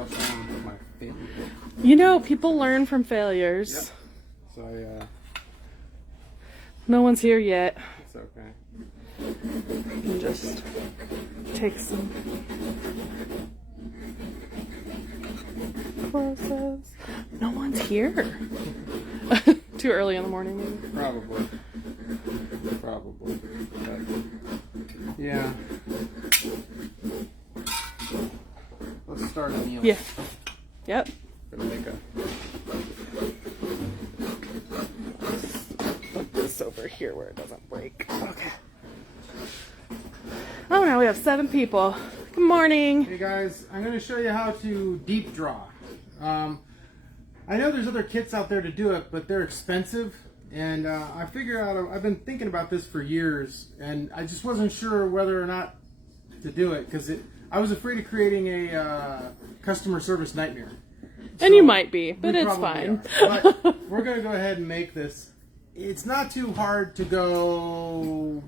I was showing my failure. You know, people learn from failures. Yep. So No one's here yet. it's okay. You can just take some process. No one's here. Too early in the morning, maybe. Probably. But, yeah. Let's start annealing. Yeah. Yep. Gonna make a. Put this over here where it doesn't break. Okay. Oh, now we have 7 people. Good morning. Hey guys, I'm going to show you how to deep draw. I know there's other kits out there to do it, but they're expensive. And I figure out, I've been thinking about this for years, and I just wasn't sure whether or not to do it because I was afraid of creating a customer service nightmare. And you might be, but it's fine. But we're going to go ahead and make this. It's not too hard to go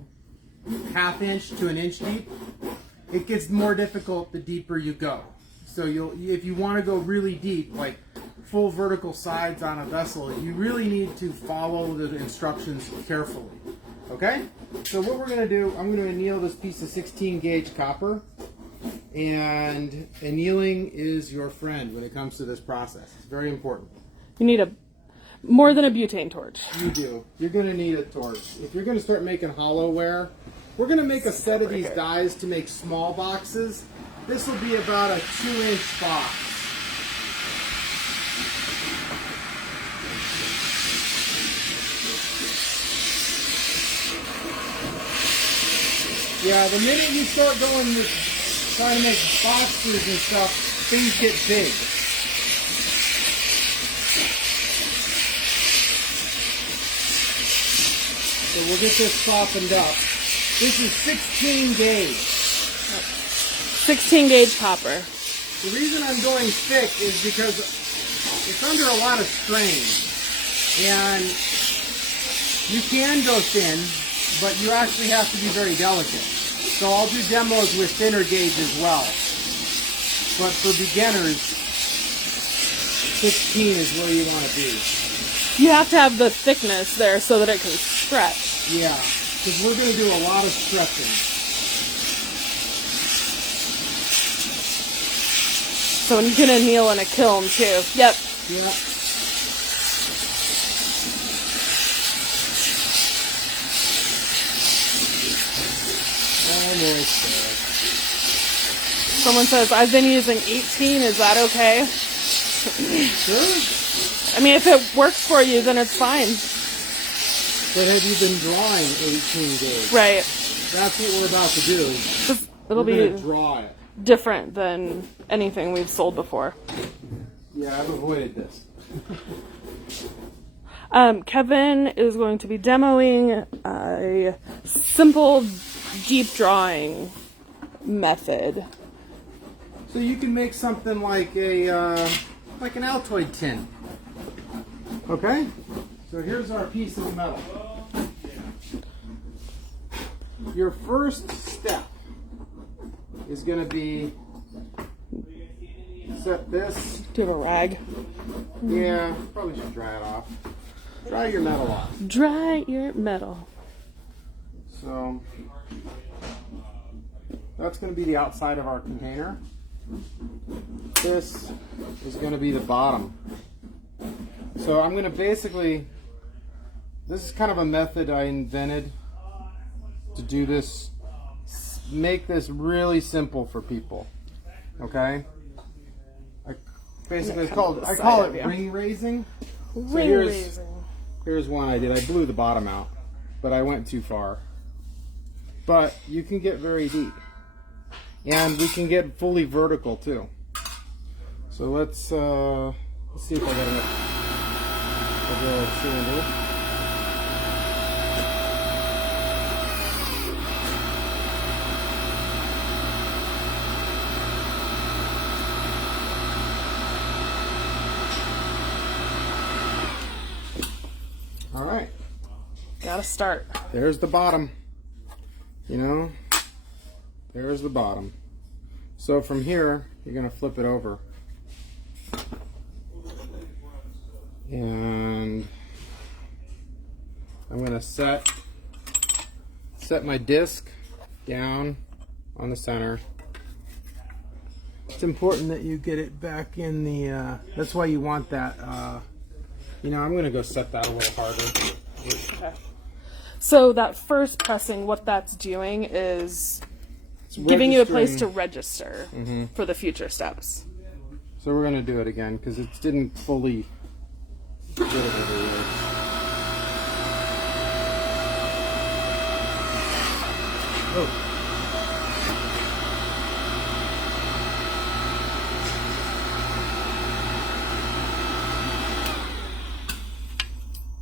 1/2 inch to 1 inch deep. It gets more difficult the deeper you go. So if you want to go really deep, like full vertical sides on a vessel, you really need to follow the instructions carefully. Okay? So what we're going to do, I'm going to anneal this piece of 16 gauge copper. And annealing is your friend when it comes to this process. It's very important. You need more than a butane torch. You do. You're going to need a torch. If you're going to start making hollowware, we're going to make a set of these dies to make small boxes. This will be about a 2-inch box. Yeah, the minute you start going with trying to make boxes and stuff, things get big. So we'll get this softened up. This is 16 gauge. 16 gauge copper. The reason I'm going thick is because it's under a lot of strain. And you can go thin, but you actually have to be very delicate. So I'll do demos with thinner gauge as well. But for beginners, 16 is where you want to be. You have to have the thickness there so that it can stretch. Yeah, because we're going to do a lot of stretching. So you can anneal in a kiln too. Yep. Yeah. Almost there. Someone says, I've been using 18. Is that okay? Sure. I mean, if it works for you, then it's fine. But have you been drawing 18 gauge? Right. That's what we're about to do. It'll We're be gonna draw it. different than anything we've sold before. Yeah, I've avoided this. Kevin is going to be demoing a simple deep drawing method. So you can make something like an Altoid tin. Okay? So here's our piece of metal. Your first step is going to be set this. Do you have a rag? Yeah, probably should dry it off. Dry your metal off. Dry your metal. So that's going to be the outside of our container. This is going to be the bottom. So I'm going to basically, this is kind of a method I invented to do this, make this really simple for people. Okay? Basically, I call it ring raising. Here's one I did. I blew the bottom out, but I went too far. But you can get very deep. And we can get fully vertical too. So let's see if I got enough cylinder. All right. Gotta start. There's the bottom. You know, there's the bottom. So from here, you're going to flip it over. And I'm going to set my disc down on the center. It's important that you get it back in the, that's why you want that, you know, I'm going to go set that a little harder. Okay. So that first pressing, what that's doing is giving you a place to register for the future steps. So we're going to do it again because it didn't fully get it everywhere. Oh.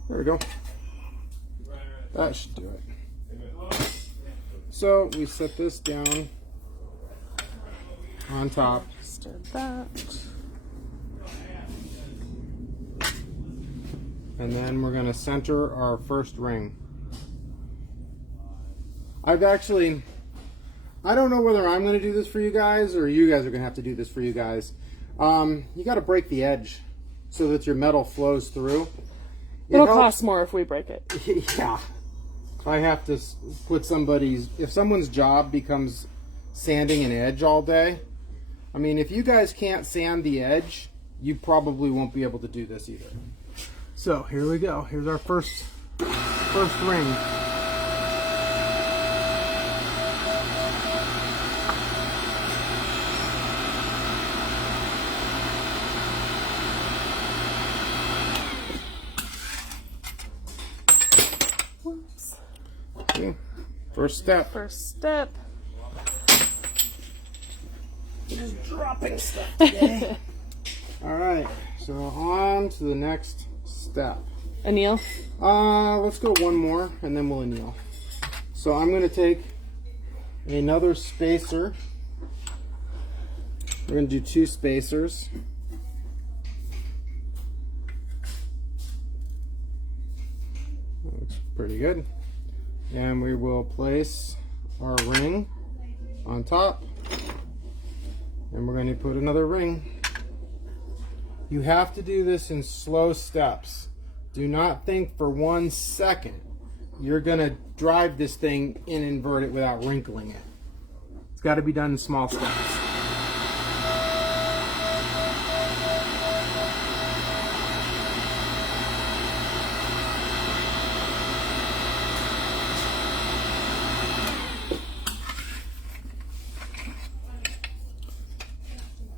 There we go. That should do it. So we set this down on top. Stir that. And then we're going to center our first ring. I don't know whether I'm going to do this for you guys or you guys are going to have to do this for you guys. You got to break the edge so that your metal flows through. It'll cost more if we break it. Yeah. I have to put if someone's job becomes sanding an edge all day, I mean, if you guys can't sand the edge, you probably won't be able to do this either. So here we go. Here's our first ring. Whoops. Okay. First step. First step. Just dropping stuff today. All right, so on to the next step. Anneal? Let's go one more and then we'll anneal. So I'm going to take another spacer. We're going to do 2 spacers. That looks pretty good. And we will place our ring on top. And we're going to put another ring. You have to do this in slow steps. Do not think for 1 second you're going to drive this thing and invert it without wrinkling it. It's got to be done in small steps.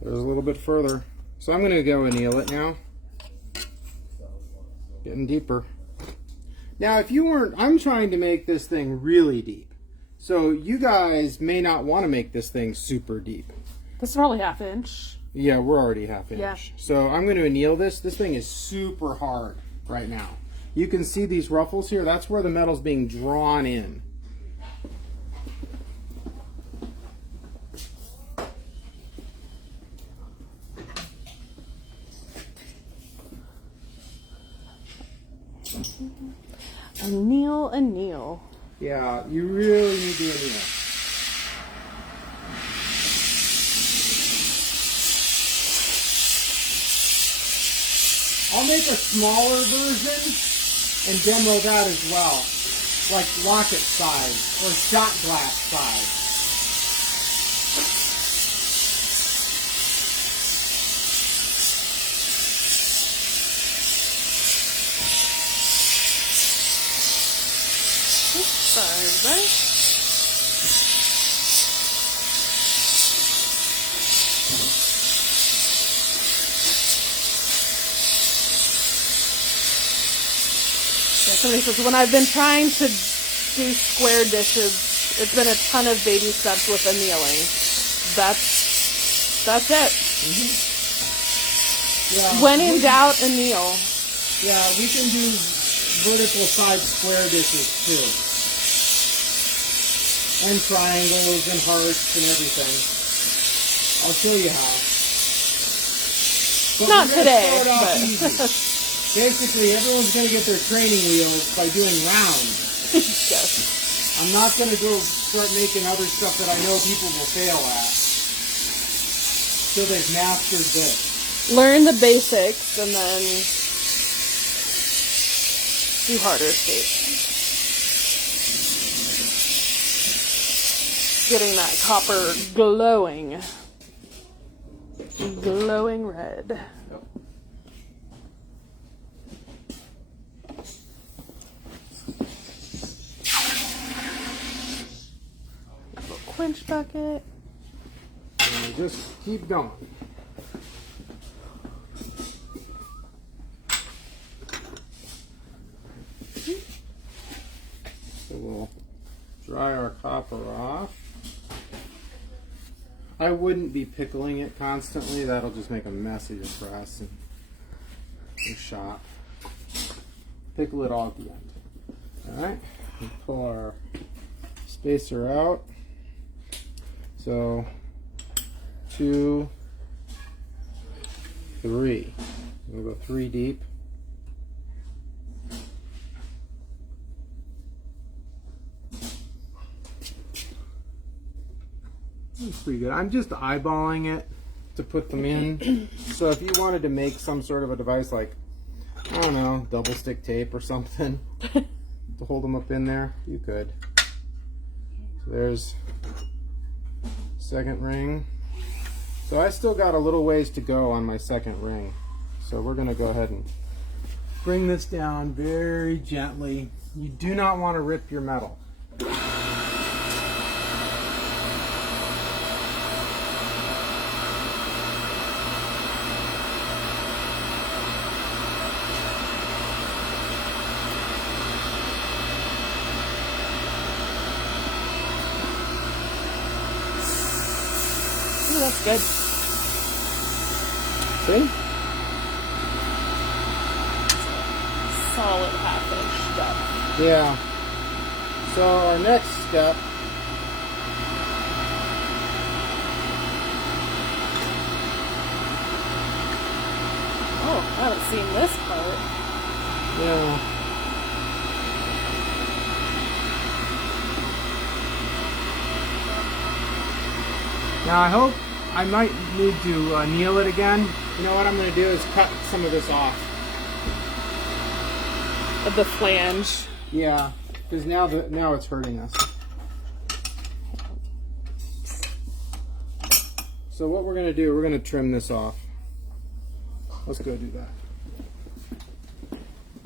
There's a little bit further. So I'm going to go anneal it now. Getting deeper. Now if you weren't, I'm trying to make this thing really deep. So you guys may not want to make this thing super deep. This is probably 1/2 inch. Yeah, we're already 1/2 inch. Yeah. So I'm going to anneal this. This thing is super hard right now. You can see these ruffles here. That's where the metal's being drawn in. Anneal, anneal. Yeah, you really need to anneal. I'll make a smaller version and demo that as well. Like rocket size or shot glass size. Sorry, right? Somebody says, when I've been trying to do square dishes, it's been a ton of baby steps with annealing. That's it. Yeah, When in doubt, anneal. Yeah, we can do vertical side square dishes too. And triangles and hearts and everything. I'll show you how. But Not we're gonna today, start off but easy. Basically, everyone's going to get their training wheels by doing rounds. yes. I'm not going to go start making other stuff that I know people will fail at. So they've mastered this. Learn the basics and then Do harder shape. Getting that copper glowing. Glowing red. Little quench bucket. And just keep going. So we'll dry our copper off. I wouldn't be pickling it constantly. That'll just make a mess of your press and your shop. Pickle it all at the end. Alright, we pull our spacer out. So 2, 3. We'll go 3 deep. That's pretty good. I'm just eyeballing it to put them in. So if you wanted to make some sort of a device like, I don't know, double stick tape or something to hold them up in there, you could. So there's second ring. So I still got a little ways to go on my second ring. So we're going to go ahead and bring this down very gently. You do not want to rip your metal. Ooh, that's good. See? Solid half-inch depth. Yeah. So our next step Oh, I haven't seen this part. yeah. Now I hope I might need to anneal it again. You know what I'm going to do is cut some of this off. Of the flange. Yeah, because now it's hurting us. So what we're going to do, we're going to trim this off. Let's go do that.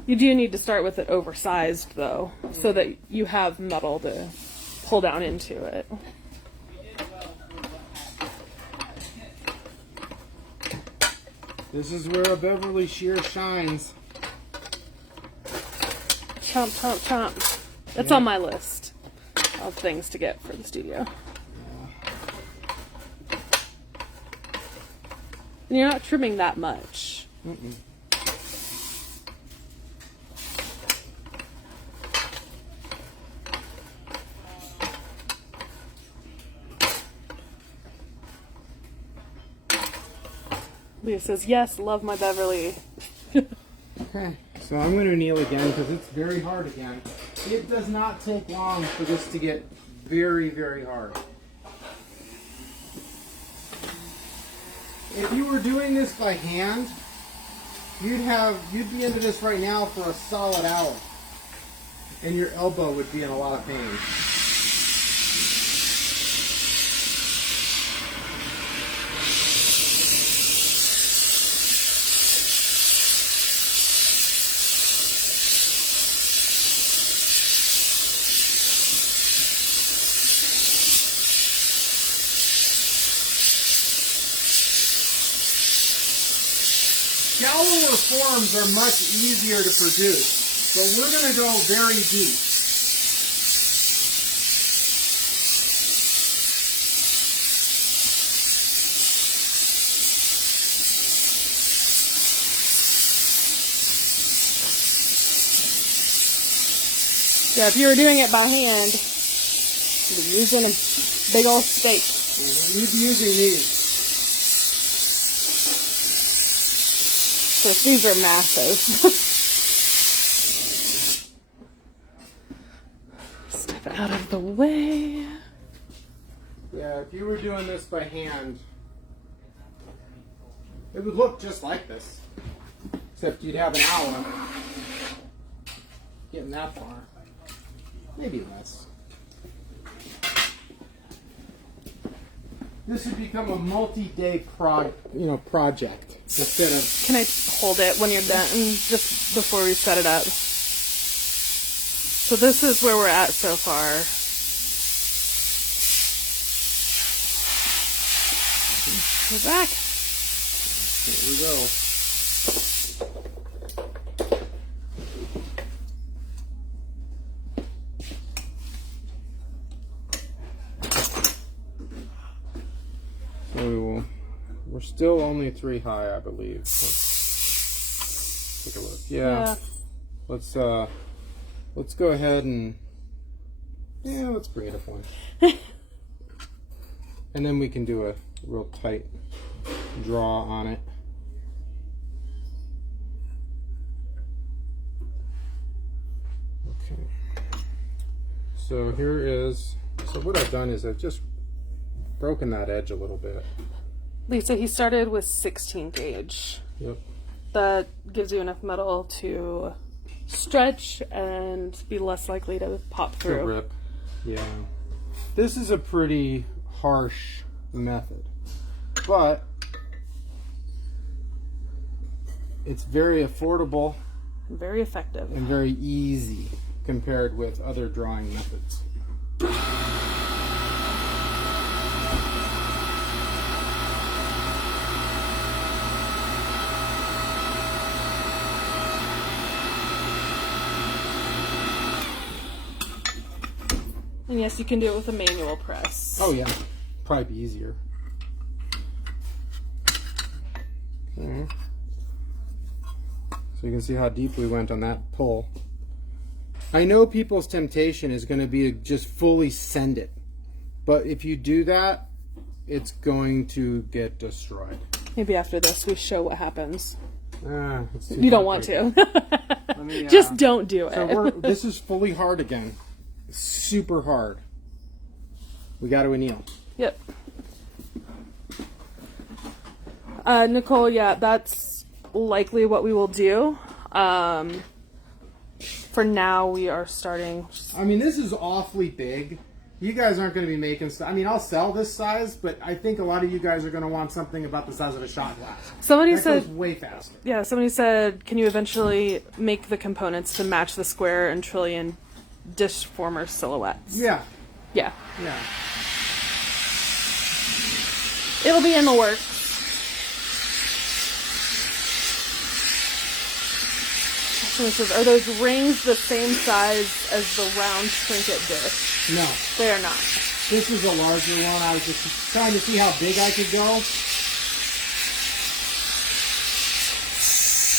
You do need to start with it oversized, though, so that you have metal to pull down into it. This is where a Beverly shear shines. Chomp, chomp, chomp. That's on my list of things to get for the studio. And you're not trimming that much. Mm-mm. Leah says, yes, love my Beverly. Okay, so I'm going to anneal again because it's very hard again. It does not take long for this to get very, very hard. If you were doing this by hand, you'd be into this right now for a solid hour, and your elbow would be in a lot of pain. Shallower forms are much easier to produce, but we're going to go very deep. Yeah, if you were doing it by hand, you'd be using a big old stake. You'd be using these. So these are massive. Step out of the way. Yeah, if you were doing this by hand, it would look just like this, except you'd have an hour. getting that far. Maybe less. This would become a multi-day project instead of. Can I hold it when you're done, just before we set it up? So this is where we're at so far. We're back. Here we go. So we're still only 3 high, I believe. Let's take a look. Yeah. Let's go ahead and let's bring it up one. And then we can do a real tight draw on it. Okay. So here is, so what I've done is I've just broken that edge a little bit. Lisa, he started with 16 gauge. Yep. That gives you enough metal to stretch and be less likely to pop through. To rip. Yeah. This is a pretty harsh method, but it's very affordable, very effective, and very easy compared with other drawing methods. And yes, you can do it with a manual press. Oh yeah, probably be easier. Okay. So you can see how deep we went on that pull. I know people's temptation is going to be to just fully send it, but if you do that, it's going to get destroyed. Maybe after this we show what happens. You don't want to. Me, just don't do it. So this is fully hard again. Super hard. We got to anneal. Yep. Nicole, yeah, that's likely what we will do. For now, we are starting. I mean, this is awfully big. You guys aren't going to be making stuff. I mean, I'll sell this size, but I think a lot of you guys are going to want something about the size of a shot glass. Somebody that said goes way faster. Yeah, somebody said, can you eventually make the components to match the square and trillion dish former silhouettes? Yeah. Yeah. Yeah. It'll be in the works. Somebody says, are those rings the same size as the round trinket dish? No. They are not. This is a larger one. I was just trying to see how big I could go.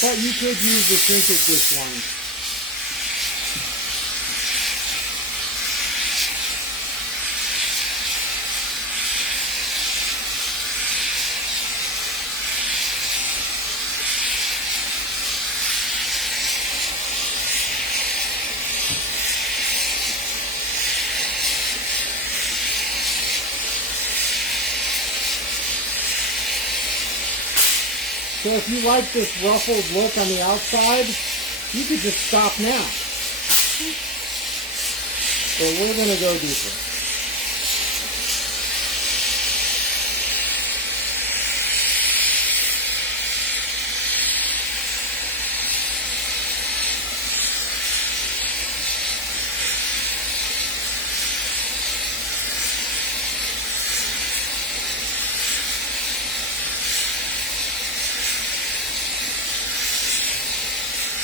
But you could use the trinket dish one. So if you like this ruffled look on the outside, you could just stop now. But we're going to go deeper.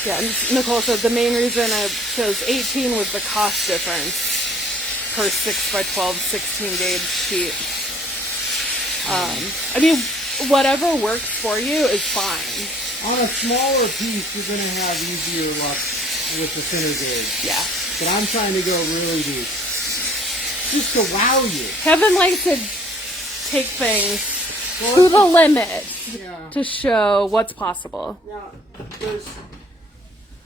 Yeah, and Nicole said the main reason I chose 18 was the cost difference per 6x12 16 gauge sheet. I mean, whatever works for you is fine. On a smaller piece, you're going to have easier luck with the thinner gauge. Yeah. But I'm trying to go really deep. Just to wow you. Kevin likes to take things to the limit to show what's possible. Now,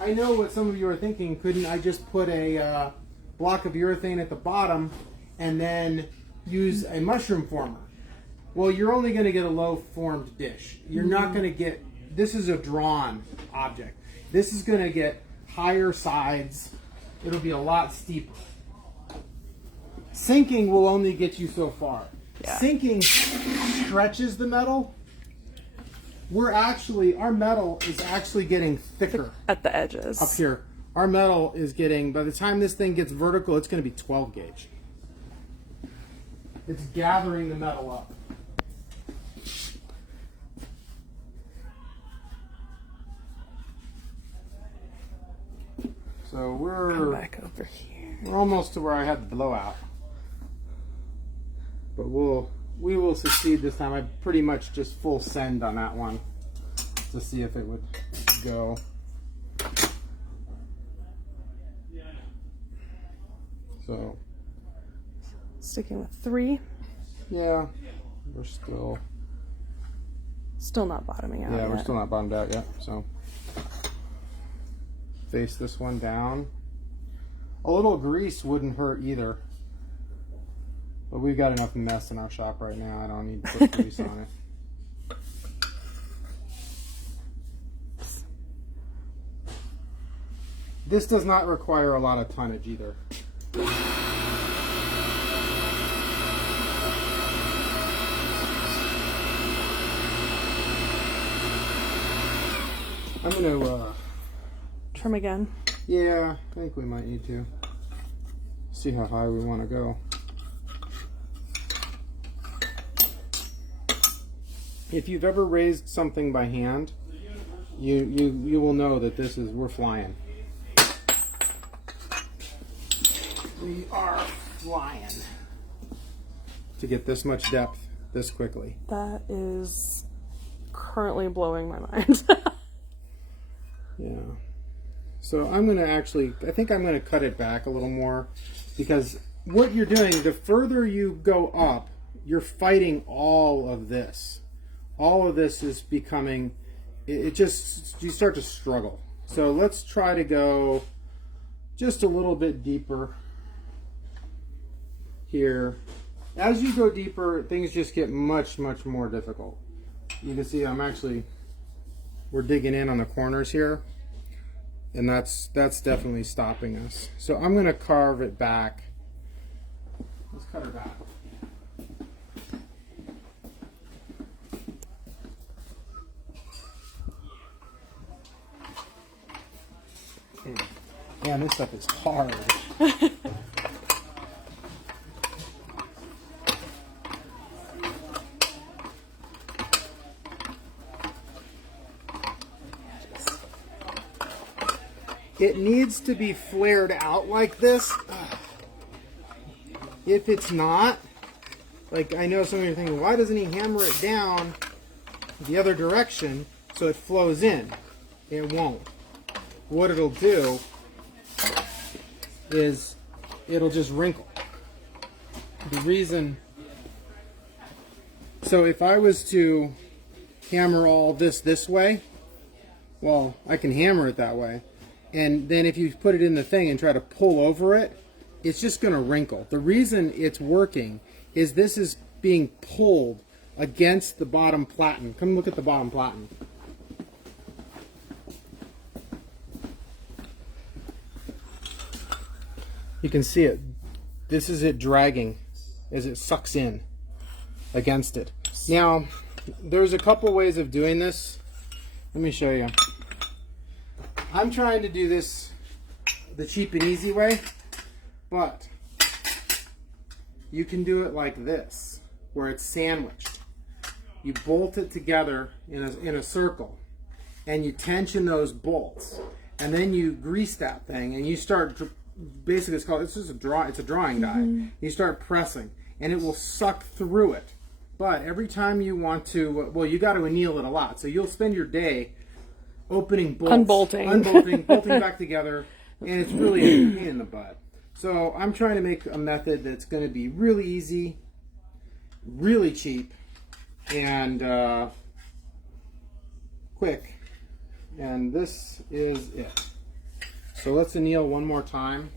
I know what some of you are thinking. Couldn't I just put a block of urethane at the bottom and then use a mushroom former? Well, you're only going to get a low-formed dish. You're not going to get... This is a drawn object. This is going to get higher sides. It'll be a lot steeper. Sinking will only get you so far. Yeah. Sinking stretches the metal. Our metal is actually getting thicker. At the edges. Up here. Our metal is getting, by the time this thing gets vertical, it's going to be 12 gauge. It's gathering the metal up. So Come we're back over here. almost to where I had the blowout. But we will succeed this time. I pretty much just full send on that one to see if it would go. So Sticking with 3. yeah, we're Still not bottoming out. yeah, yet. we're still not bottomed out yet. So face this one down. A little grease wouldn't hurt either. But we've got enough mess in our shop right now. I don't need to put grease on it. This does not require a lot of tonnage either. I'm gonna Trim again. yeah, I think we might need to see how high we want to go. If you've ever raised something by hand, you will know that we're flying. We are flying to get this much depth this quickly. That is currently blowing my mind. Yeah. So I'm going to I think I'm going to cut it back a little more, because what you're doing, the further you go up, you're fighting all of this. All of this is becoming, you start to struggle. So let's try to go just a little bit deeper here. As you go deeper, things just get much, much more difficult. You can see we're digging in on the corners here, and that's definitely stopping us. So I'm going to carve it back. Let's cut her back. Man, this stuff is hard. It needs to be flared out like this. If it's not, like, I know some of you are thinking, why doesn't he hammer it down the other direction so it flows in? It won't. What it'll do is it'll just wrinkle. The reason, so if I was to hammer all this way, well, I can hammer it that way. And then if you put it in the thing and try to pull over it, it's just going to wrinkle. The reason it's working is this is being pulled against the bottom platen. Come look at the bottom platen. You can see it. This is it dragging as it sucks in against it. Now, there's a couple ways of doing this. Let me show you. I'm trying to do this the cheap and easy way, but you can do it like this, where it's sandwiched. You bolt it together in a circle, and you tension those bolts, and then you grease that thing, and you start, basically it's just it's a drawing die. You start pressing, and it will suck through it. But every time you want to, well, you got to anneal it a lot, so you'll spend your day opening bolts, unbolting, bolting back together, and it's really a pain in the butt. So I'm trying to make a method that's going to be really easy, really cheap, and quick. And this is it. So let's anneal one more time,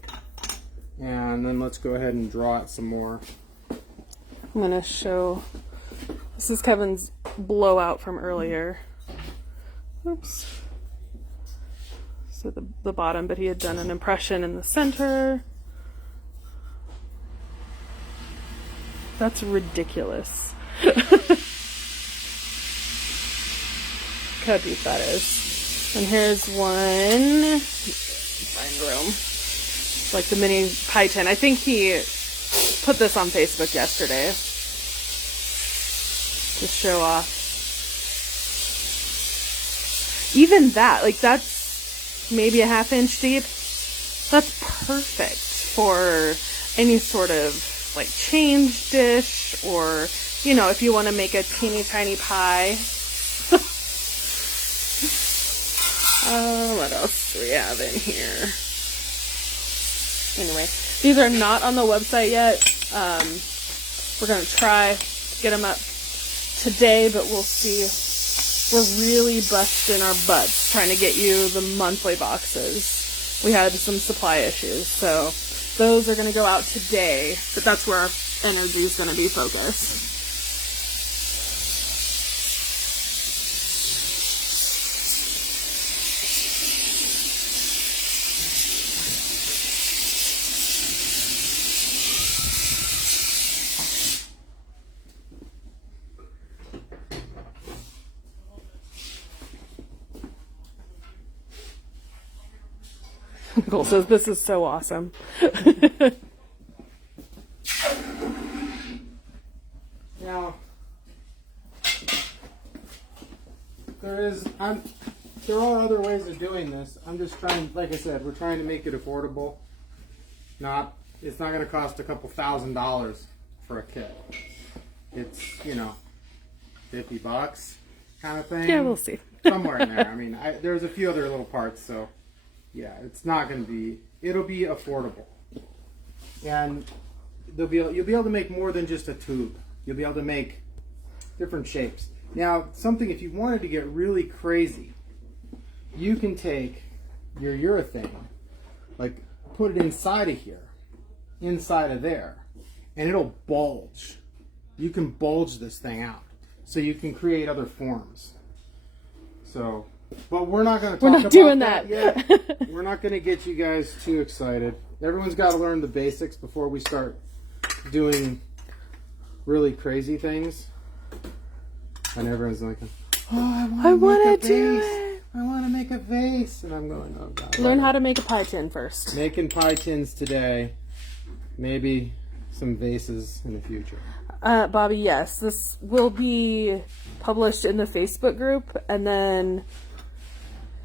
and then let's go ahead and draw it some more. I'm going to show, this is Kevin's blowout from earlier. Oops. So the bottom, but he had done an impression in the center. That's ridiculous. Look how deep that is. And here's one. Find room. It's like the mini pie tin. I think he put this on Facebook yesterday to show off. Even that, like that's maybe a 1/2 inch deep. That's perfect for any sort of like change dish, or you know, if you want to make a teeny tiny pie. What else do we have in here? Anyway, these are not on the website yet. We're gonna try to get them up today, but we'll see. We're really busting our butts trying to get you the monthly boxes. We had some supply issues, so those are going to go out today, but that's where our energy is going to be focused. Nicole says, this is so awesome. Now, there are other ways of doing this. I'm just trying, like I said, we're trying to make it affordable. It's not going to cost a couple $1,000s for a kit. It's, you know, $50 kind of thing. Yeah, we'll see. Somewhere in there. I mean, there's a few other little parts, so yeah, it's not going to be, it'll be affordable. And you'll be able to make more than just a tube. You'll be able to make different shapes. Now, if you wanted to get really crazy, you can take your urethane, like put it inside of here, inside of there, and it'll bulge. You can bulge this thing out, so you can create other forms. So, but we're not going to talk about doing that that yet. We're not going to get you guys too excited. Everyone's got to learn the basics before we start doing really crazy things. And everyone's like, oh, I want to do it. I want to make a vase. And I'm going, oh God. Learn how to make a pie tin first. Making pie tins today. Maybe some vases in the future. Bobby, yes. This will be published in the Facebook group. And then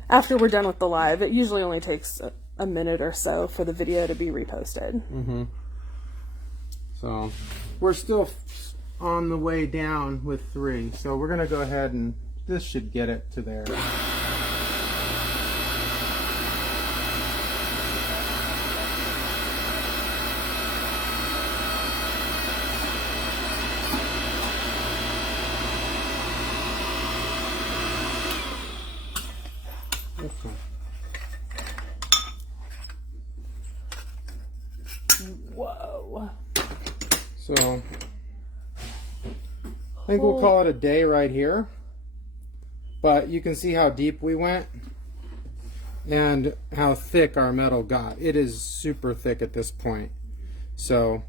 after we're done with the live, it usually only takes a minute or so for the video to be reposted. Mm-hmm. So we're still on the way down with 3. So we're going to go ahead and this should get it to there. Whoa. So I think we'll call it a day right here. But you can see how deep we went and how thick our metal got. It is super thick at this point. So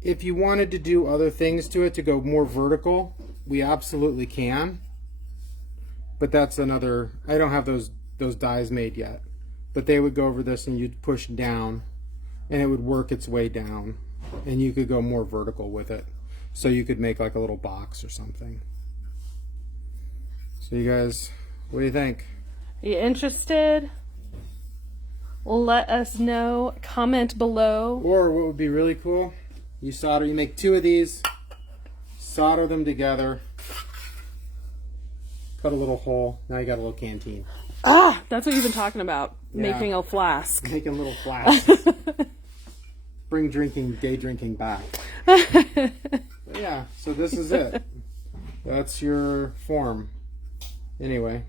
if you wanted to do other things to it to go more vertical, we absolutely can. But that's another, I don't have those dies made yet. But they would go over this and you'd push down and it would work its way down. And you could go more vertical with it. So you could make like a little box or something. So you guys, what do you think? Are you interested? Let us know. Comment below. Or what would be really cool, you make 2 of these, solder them together, cut a little hole, now you got a little canteen. Ah, that's what you've been talking about. Yeah. Making a flask. Making little flasks. Bring day drinking back. But yeah, so this is it. That's your form. Anyway.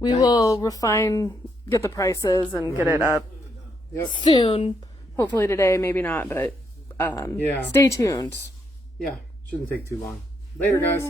We will get the prices and get it up soon. Hopefully today, maybe not, but yeah. Stay tuned. Yeah, shouldn't take too long. Later, guys.